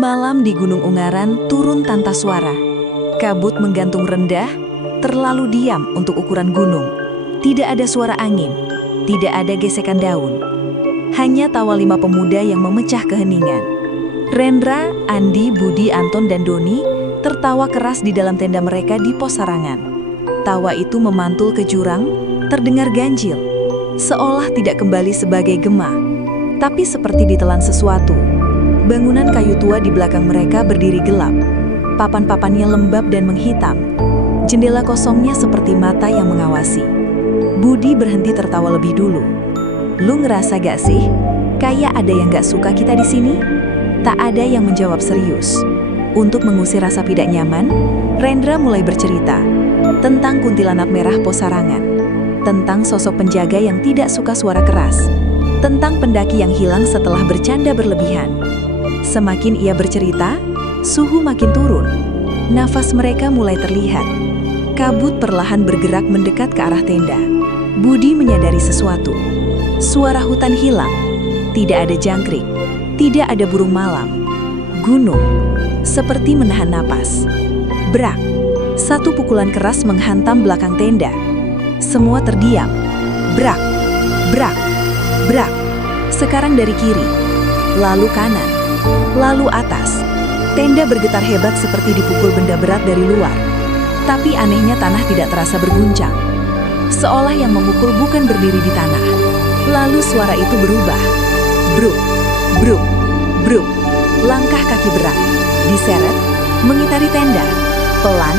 Malam di Gunung Ungaran turun tanpa suara. Kabut menggantung rendah, terlalu diam untuk ukuran gunung. Tidak ada suara angin, tidak ada gesekan daun. Hanya tawa 5 pemuda yang memecah keheningan. Rendra, Andi, Budi, Anton, dan Doni tertawa keras di dalam tenda mereka di pos sarangan. Tawa itu memantul ke jurang, terdengar ganjil, seolah tidak kembali sebagai gema, tapi seperti ditelan sesuatu. Bangunan kayu tua di belakang mereka berdiri gelap. Papan-papannya lembab dan menghitam. Jendela kosongnya seperti mata yang mengawasi. Budi berhenti tertawa lebih dulu. Lu ngerasa gak sih, kayak ada yang gak suka kita di sini? Tak ada yang menjawab serius. Untuk mengusir rasa tidak nyaman, Rendra mulai bercerita tentang kuntilanak merah pos sarangan, tentang sosok penjaga yang tidak suka suara keras, tentang pendaki yang hilang setelah bercanda berlebihan. Semakin ia bercerita, suhu makin turun. Nafas mereka mulai terlihat. Kabut perlahan bergerak mendekat ke arah tenda. Budi menyadari sesuatu. Suara hutan hilang. Tidak ada jangkrik. Tidak ada burung malam. Gunung seperti menahan napas. Brak. Satu pukulan keras menghantam belakang tenda. Semua terdiam. Brak. Brak. Brak. Sekarang dari kiri, lalu kanan, lalu atas. Tenda bergetar hebat seperti dipukul benda berat dari luar. Tapi anehnya tanah tidak terasa berguncang. Seolah yang memukul bukan berdiri di tanah. Lalu suara itu berubah. Bruk, bruk, bruk. Langkah kaki berat, diseret, mengitari tenda. Pelan,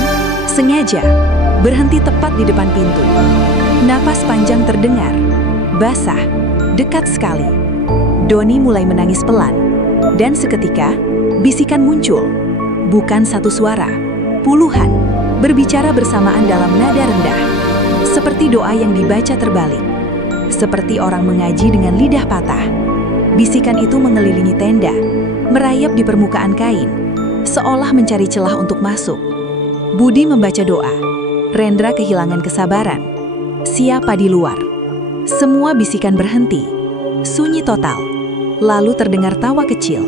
sengaja, berhenti tepat di depan pintu. Napas panjang terdengar, basah, dekat sekali. Doni mulai menangis pelan. Dan seketika, bisikan muncul. Bukan satu suara, puluhan, berbicara bersamaan dalam nada rendah. Seperti doa yang dibaca terbalik. Seperti orang mengaji dengan lidah patah. Bisikan itu mengelilingi tenda, merayap di permukaan kain, seolah mencari celah untuk masuk. Budi membaca doa. Rendra kehilangan kesabaran. Siapa di luar? Semua bisikan berhenti. Sunyi total. Lalu terdengar tawa kecil,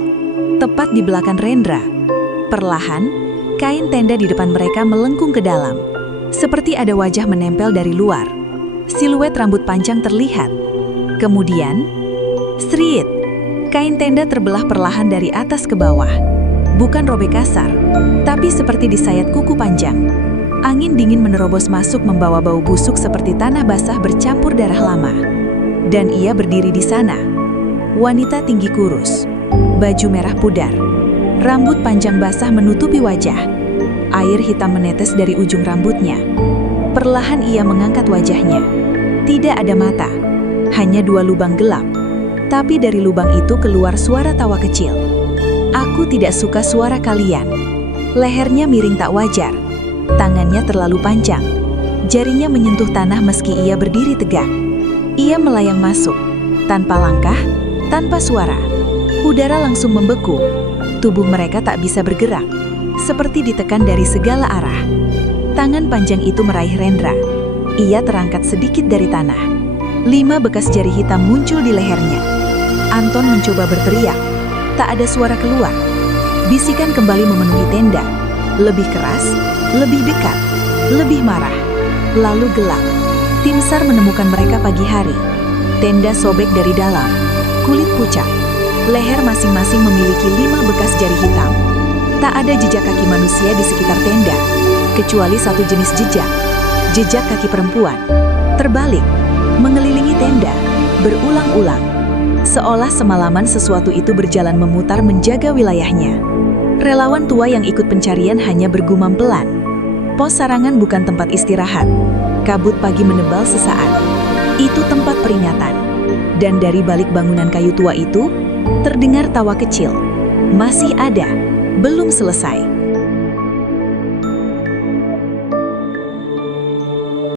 tepat di belakang Rendra. Perlahan, kain tenda di depan mereka melengkung ke dalam, seperti ada wajah menempel dari luar. Siluet rambut panjang terlihat. Kemudian, srit, kain tenda terbelah perlahan dari atas ke bawah. Bukan robek kasar, tapi seperti disayat kuku panjang. Angin dingin menerobos masuk membawa bau busuk seperti tanah basah bercampur darah lama. Dan ia berdiri di sana. Wanita tinggi kurus, baju merah pudar, rambut panjang basah menutupi wajah. Air hitam menetes dari ujung rambutnya. Perlahan ia mengangkat wajahnya. Tidak ada mata, hanya 2 lubang gelap. Tapi dari lubang itu keluar suara tawa kecil. Aku tidak suka suara kalian. Lehernya miring tak wajar. Tangannya terlalu panjang. Jarinya menyentuh tanah meski ia berdiri tegak. Ia melayang masuk, tanpa langkah, tanpa suara. Udara langsung membeku. Tubuh mereka tak bisa bergerak, seperti ditekan dari segala arah. Tangan panjang itu meraih Rendra. Ia terangkat sedikit dari tanah. 5 bekas jari hitam muncul di lehernya. Anton mencoba berteriak. Tak ada suara keluar. Bisikan kembali memenuhi tenda. Lebih keras, lebih dekat, lebih marah. Lalu gelap. Tim SAR menemukan mereka pagi hari. Tenda sobek dari dalam. Kulit pucat. Leher masing-masing memiliki 5 bekas jari hitam. Tak ada jejak kaki manusia di sekitar tenda, kecuali satu jenis jejak. Jejak kaki perempuan. Terbalik, mengelilingi tenda, berulang-ulang. Seolah semalaman sesuatu itu berjalan memutar menjaga wilayahnya. Relawan tua yang ikut pencarian hanya bergumam pelan. Pos sarangan bukan tempat istirahat. Kabut pagi menebal sesaat. Itu tempat peringatan. Dan dari balik bangunan kayu tua itu, terdengar tawa kecil. Masih ada, belum selesai.